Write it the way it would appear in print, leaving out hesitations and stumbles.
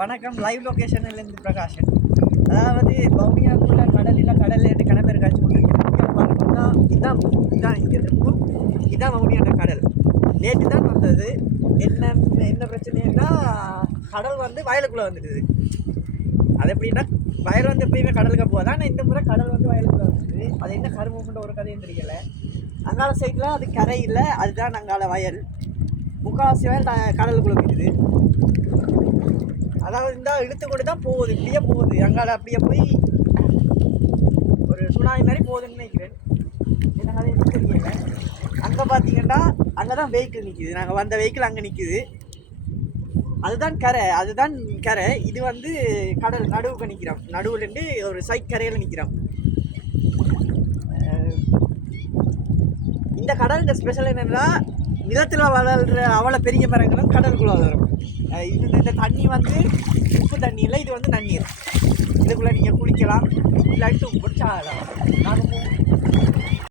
வணக்கம். லைவ் லொக்கேஷன்லேருந்து பிரகாஷன். அதாவது வவுனியாக்குள்ள கடலில் கடற்பேர் காய்ச்சி கொண்டிருக்கிறோம். இதுதான் இங்கே இருக்கும். இதுதான் வவுனியாண்ட கடல். நேற்று தான் வந்தது. என்ன பிரச்சனைன்னா கடல் வந்து வயலுக்குள்ளே வந்துடுது. அது எப்படின்னா வயல் வந்து எப்பயுமே கடலுக்கு போகுது. ஆனால் இந்த முறை கடல் வந்து வயலுக்குள்ளே வந்துடுது. அது என்ன கருமுன்ற ஒரு கதையும் தெரியலை. அங்கால சைடில் அது கரை இல்லை, அதுதான் அங்கால வயல். முக்கால்வாசி வயல் கடலுக்குள்ளே போயிடுது. அதாவது இந்த இழுத்து கொண்டு தான் போகுது, இப்படியே போகுது. அங்கால அப்படியே போய் ஒரு சுனாமி மாதிரி போகுதுன்னு நினைக்கிறேன். என்ன கதை தெரியல. அங்கே பார்த்தீங்கன்னா அங்கே தான் வெஹிக்கிள் நிற்கிது. நாங்கள் வந்த வெஹிக்கிள் அங்கே நிற்கிது. அதுதான் கரை. இது வந்து கடல் நடுவுக்கு நிற்கிறோம். நடுவுலேருந்து ஒரு சைட் கரையில் நிற்கிறோம். இந்த கடல் ஸ்பெஷல் என்னென்னா நிலத்தில் வளர்கிற அவ்வளோ பெரிய மரங்களும் கடலுக்குள்ளே வளரும். இந்த தண்ணி வந்து உப்பு தண்ணி இல்லை, இது வந்து நன்னீர். இதுக்குள்ளே நீங்கள் குளிக்கலாம், இல்லாட்டி உப்பு சாகலாம். நாங்கள்